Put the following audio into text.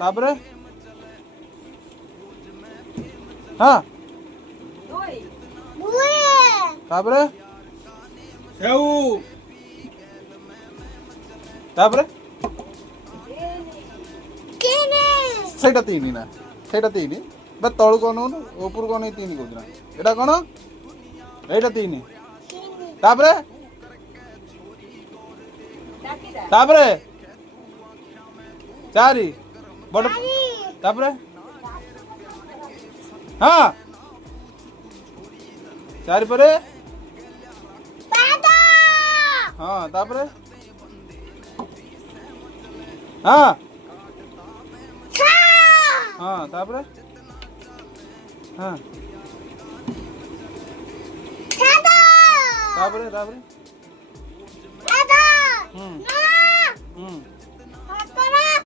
तापरे हाँ तापरे तापरे ସେଇଟା ତିନି ନା ସେଇଟା ତିନି ବା ତଳକୁ ଅନଉନୁ ଉପରକୁ ଅନେଇ ତିନି କହୁଛୁ ନା ଏଇଟା କ'ଣ ଏଇଟା ତିନି ତାପରେ ତାପରେ ଚାରି ବଡ଼ ତାପରେ ହଁ ଚାରି ପରେ ହଁ ତାପରେ ହଁ हाँ तापरे हाँ तापरे तापरे